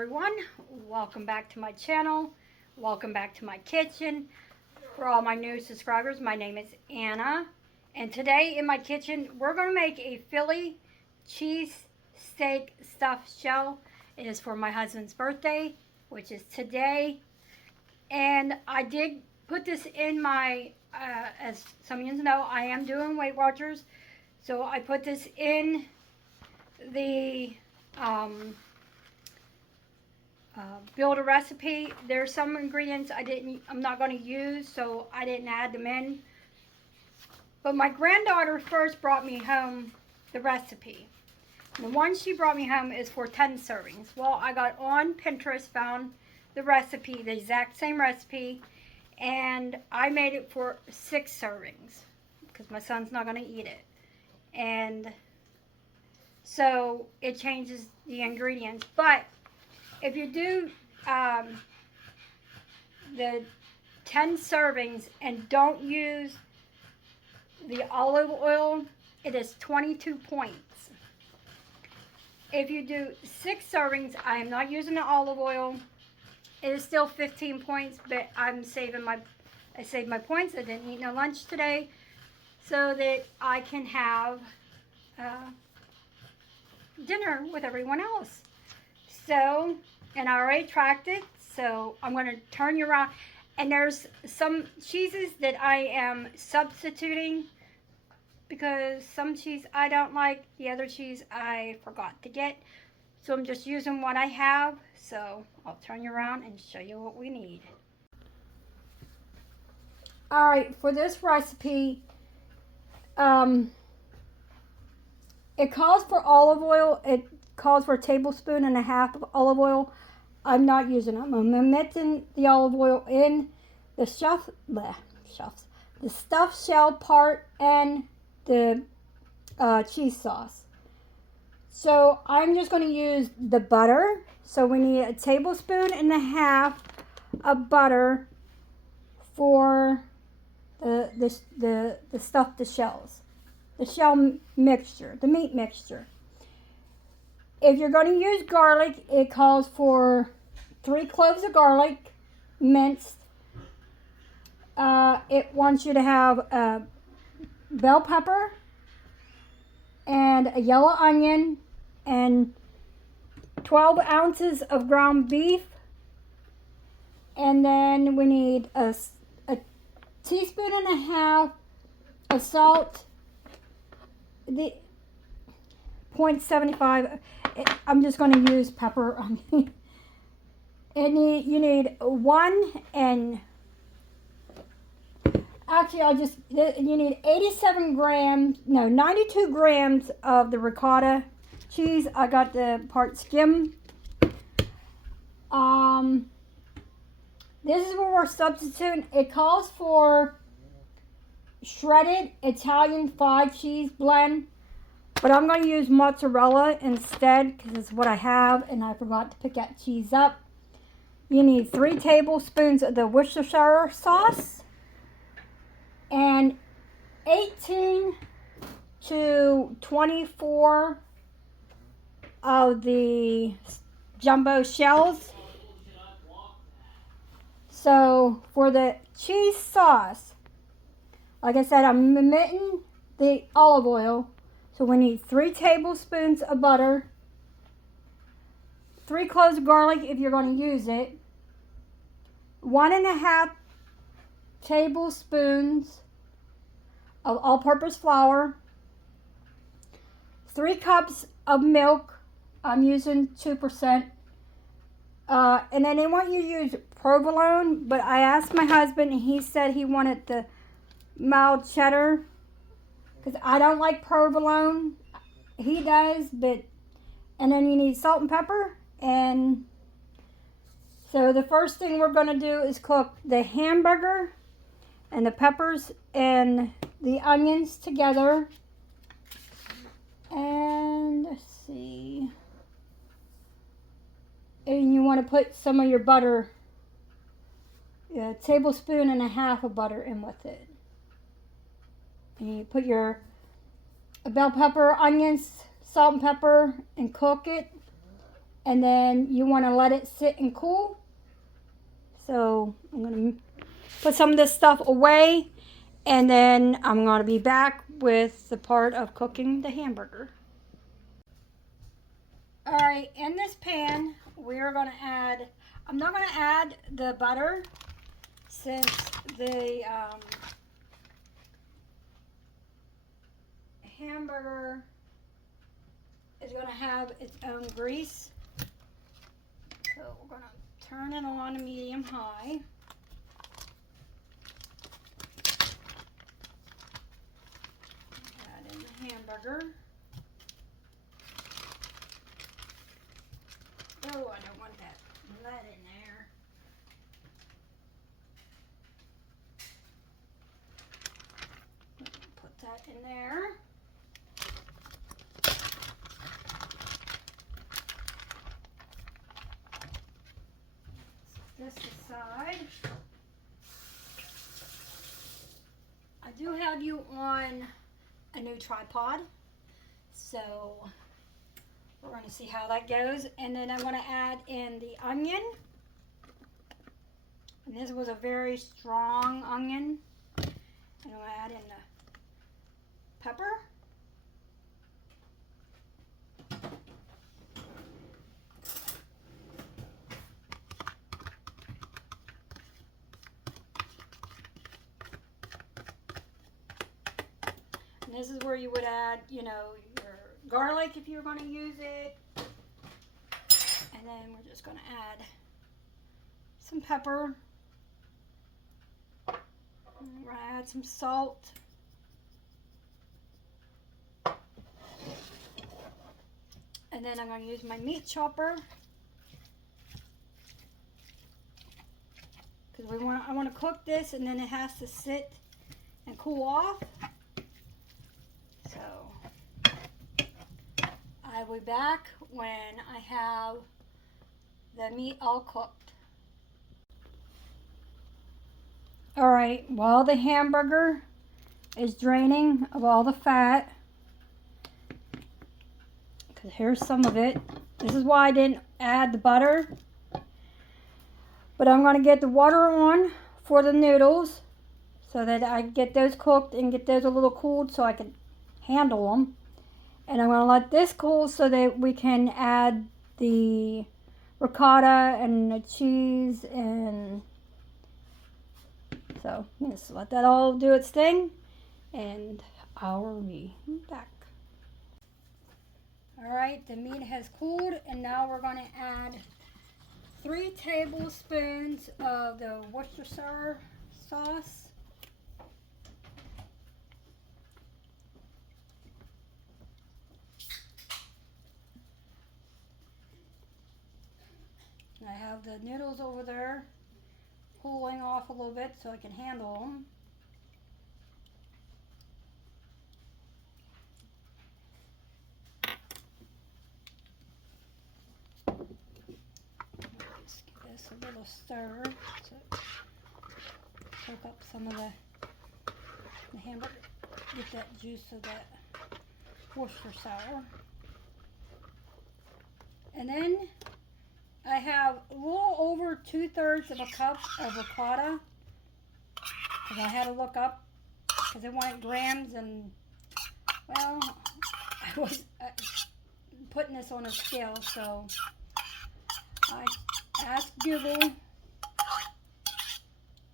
everyone, welcome back to my channel, welcome back to my kitchen. For all my new subscribers, my name is Anna, and today in my kitchen we're going to make a Philly cheesesteak stuffed shell. It is for my husband's birthday, which is today, and I did put this in my, as some of you know, I am doing Weight Watchers, so I put this in the build a recipe. There's some ingredients I'm not going to use, so I didn't add them in. But my granddaughter first brought me home the recipe. And the one she brought me home is for 10 servings. Well, I got on Pinterest, found the recipe, the exact same recipe, and I made it for 6 servings because my son's not going to eat it. And so it changes the ingredients. But if you do the 10 servings and don't use the olive oil, it is 22 points. If you do 6 servings, I am not using the olive oil. It is still 15 points, but I saved my points. I didn't eat no lunch today so that I can have dinner with everyone else. So, and I already tracked it, so I'm going to turn you around. And there's some cheeses that I am substituting because some cheese I don't like, the other cheese I forgot to get. So I'm just using what I have. So I'll turn you around and show you what we need. Alright, for this recipe, it calls for olive oil. It calls for 1.5 tablespoons of olive oil. I'm not using them. I'm mixing the olive oil in the stuffed shell part and the cheese sauce. So I'm just going to use the butter. So we need 1.5 tablespoons of butter for the stuffed shells. The shell mixture, the meat mixture. If you're going to use garlic, it calls for 3 cloves of garlic, minced. It wants you to have a bell pepper and a yellow onion and 12 ounces of ground beef. And then we need a 1.5 teaspoons of salt. The 0.75. I'm just going to use pepper. And you need 92 grams of the ricotta cheese. I got the part skim. This is what we're substituting. It calls for shredded Italian 5 cheese blend, but I'm going to use mozzarella instead because it's what I have, and I forgot to pick that cheese up. You need 3 tablespoons of the Worcestershire sauce and 18 to 24 of the jumbo shells. So for the cheese sauce, like I said, I'm omitting the olive oil. So we need 3 tablespoons of butter, 3 cloves of garlic if you're going to use it, 1.5 tablespoons of all-purpose flour, 3 cups of milk. I'm using 2%. And then they want you to use provolone, but I asked my husband and he said he wanted the mild cheddar because I don't like provolone. He does, but, and then you need salt and pepper. And so the first thing we're going to do is cook the hamburger and the peppers and the onions together. And let's see. And you want to put some of your butter, 1.5 tablespoons of butter in with it. And you put your bell pepper, onions, salt and pepper, and cook it. and then you want to let it sit and cool. So I'm going to put some of this stuff away, and then I'm going to be back with the part of cooking the hamburger. Alright, in this pan, we're going to add, I'm not going to add the butter since the hamburger is going to have its own grease. So we're going to turn it on to medium high. Add in the hamburger. Oh, I don't want that lead in there. Put that in there. Set this aside. I do have you on a new tripod, so we're going to see how that goes. And then I'm going to add in the onion. And this was a very strong onion. And I'm going to add in the pepper. And this is where you would add, you know, your garlic if you're going to use it. And then we're just going to add some pepper. And we're going to add some salt. And then I'm going to use my meat chopper. Because I want to cook this, and then it has to sit and cool off. So I'll be back when I have the meat all cooked. Alright, while the hamburger is draining of all the fat, because here's some of it. This is why I didn't add the butter. But I'm going to get the water on for the noodles so that I get those cooked and get those a little cooled so I can handle them. And I'm going to let this cool so that we can add the ricotta and the cheese, and so just let that all do its thing, and I'll be back. Alright, the meat has cooled, and now we're going to add 3 tablespoons of the Worcestershire sauce. I have the noodles over there cooling off a little bit so I can handle them. Let's give this a little stir to soak up some of the hamburger, get that juice of that Worcestershire. And then I have a little over 2/3 of a cup of ricotta, because I had to look up because I wanted grams, and well, I was putting this on a scale, so I asked Google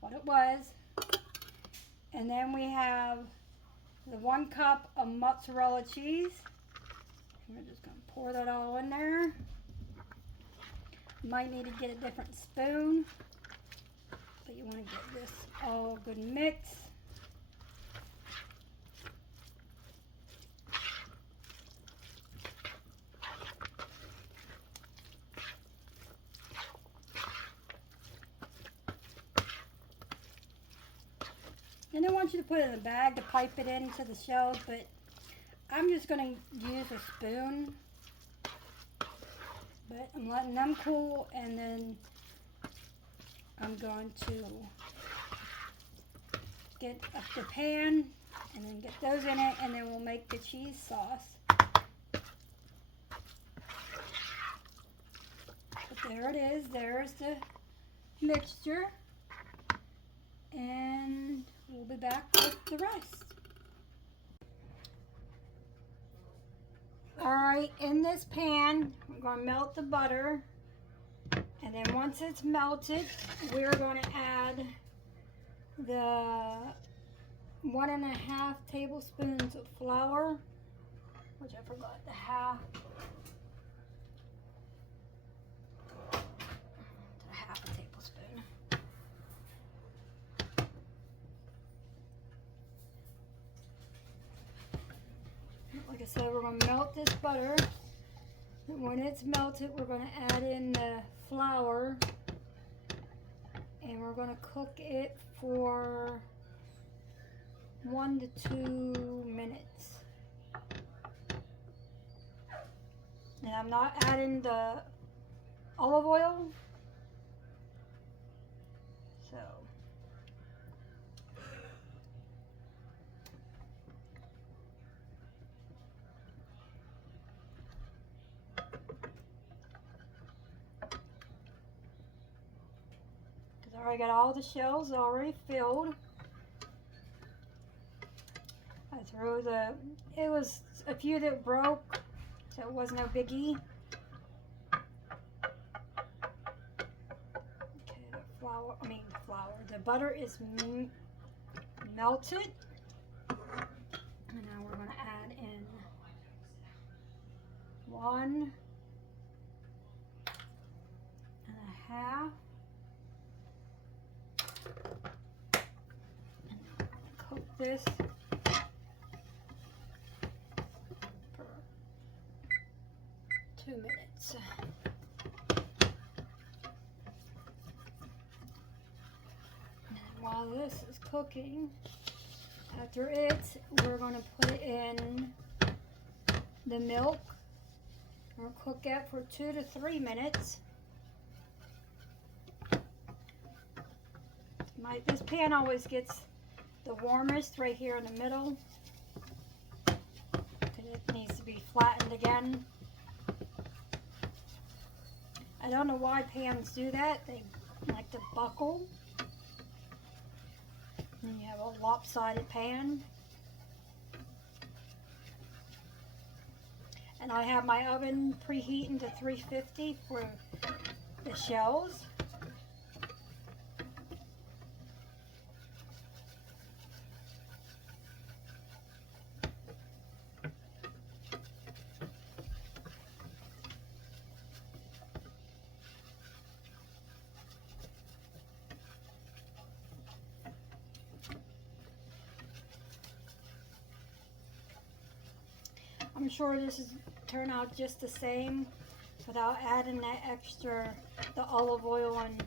what it was. And then we have the 1 cup of mozzarella cheese. We're just going to pour that all in there. Might need to get a different spoon, but you want to get this all good mix. And I want you to put it in a bag to pipe it into the shells, but I'm just going to use a spoon. But I'm letting them cool, and then I'm going to get up the pan and then get those in it, and then we'll make the cheese sauce. There it is. There's the mixture. And we'll be back with the rest. Alright, in this pan, I'm going to melt the butter. And then once it's melted, we're going to add the 1.5 tablespoons of flour, which I forgot the half. Half a tablespoon. Like I said, we're going to melt this butter. And when it's melted, we're going to add in the flour. And we're going to cook it for 1 to 2 minutes. And I'm not adding the olive oil. So. Because I already got all the shells already filled. I threw it was a few that broke, so it was no biggie. Okay, the butter is melted. And now we're going to add in 1.5 and cook this for 2 minutes. And while this is cooking, after it, we're going to put in the milk. We'll cook that for 2 to 3 minutes. This pan always gets the warmest right here in the middle. It needs to be flattened again. I don't know why pans do that. They like to buckle. And you have a lopsided pan. And I have my oven preheating to 350 for the shells. I'm sure this is turn out just the same without adding that extra, the olive oil, and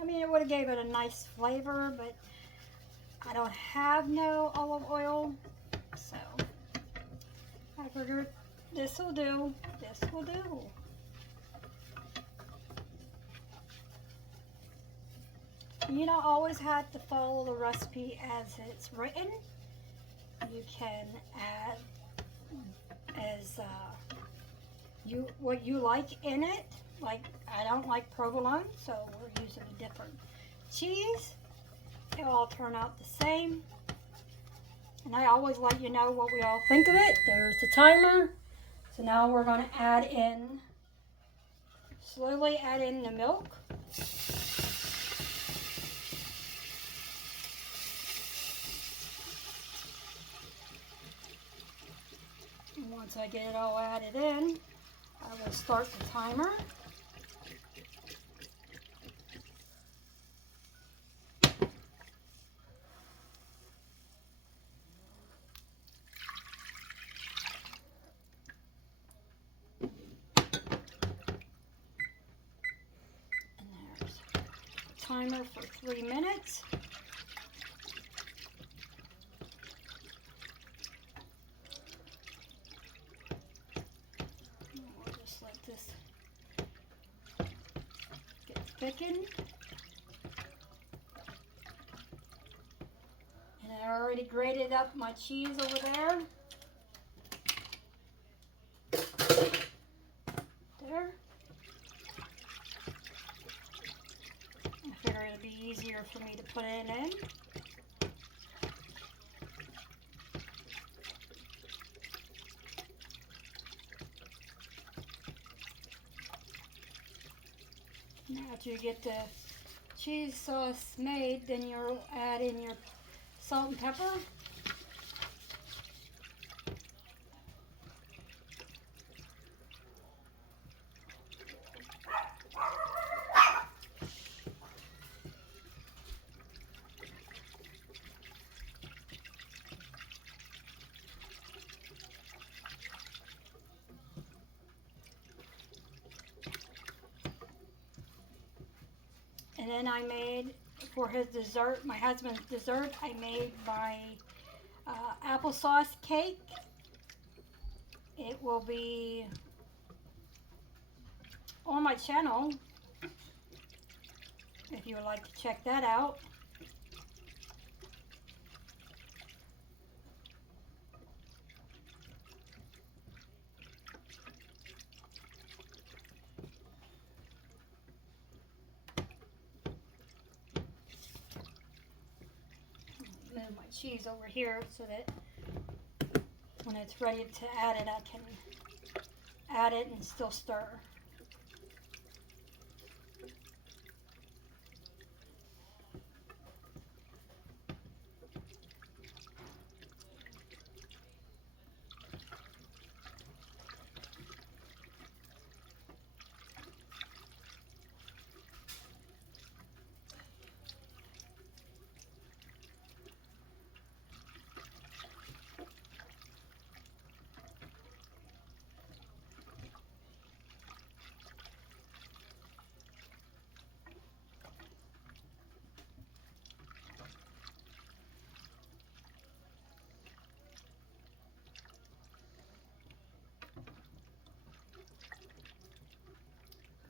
I mean it would have gave it a nice flavor, but I don't have no olive oil, so I figured this will do. This will do. You don't always have to follow the recipe as it's written. You can add as what you like in it. Like I don't like provolone, so we're using a different cheese. It'll all turn out the same. And I always let you know what we all think of it. There's the timer. So now we're going to add in, slowly add in the milk. Once I get it all added in, I will start the timer. And there's the timer for 3 minutes. This get thickened, and I already grated up my cheese over there. easier for me to put it in. Now after you get the cheese sauce made, then you'll add in your salt and pepper. And then I made, for his dessert, my husband's dessert, I made my applesauce cake. It will be on my channel if you would like to check that out. Move my cheese over here so that when it's ready to add it, I can add it and still stir.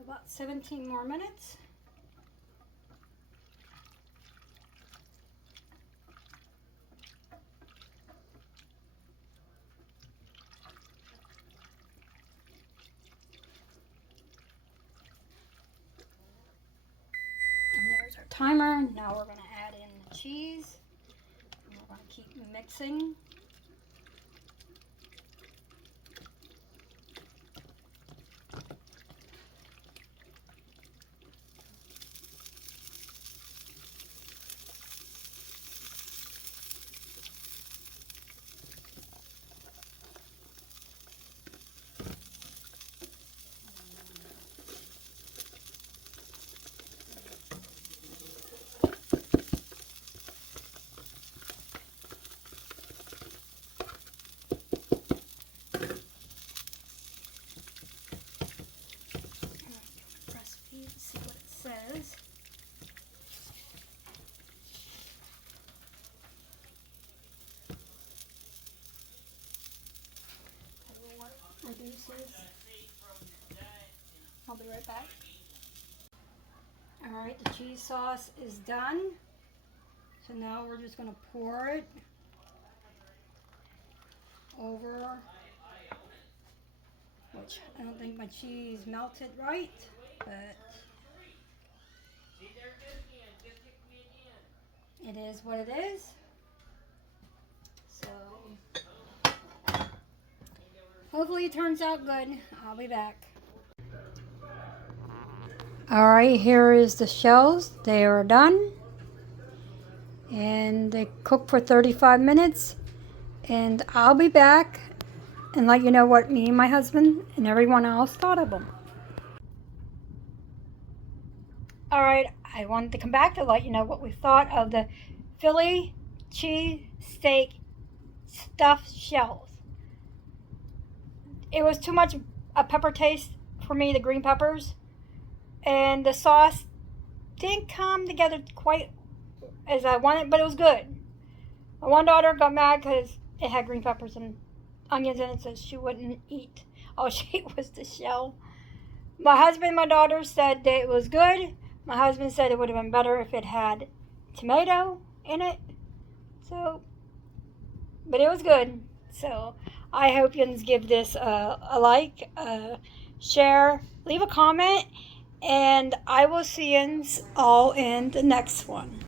About 17 more minutes. And there's our timer. Now we're going to add in the cheese. And we're going to keep mixing. See what it says. Reduces. I'll be right back. Alright, the cheese sauce is done. So now we're just going to pour it over, which I don't think my cheese melted right, but it is what it is. So hopefully it turns out good. I'll be back. Alright, here is the shells. They are done. And they cook for 35 minutes. And I'll be back and let you know what me and my husband and everyone else thought of them. Alright, I wanted to come back to let you know what we thought of the Philly cheesesteak stuffed shells. It was too much a pepper taste for me, the green peppers, and the sauce didn't come together quite as I wanted, but it was good. My one daughter got mad because it had green peppers and onions in it, so she wouldn't eat. All she ate was the shell. My husband and my daughter said that it was good. My husband said it would have been better if it had tomato in it. So, but it was good. So I hope you give this a like, share, leave a comment, And I will see you all in the next one.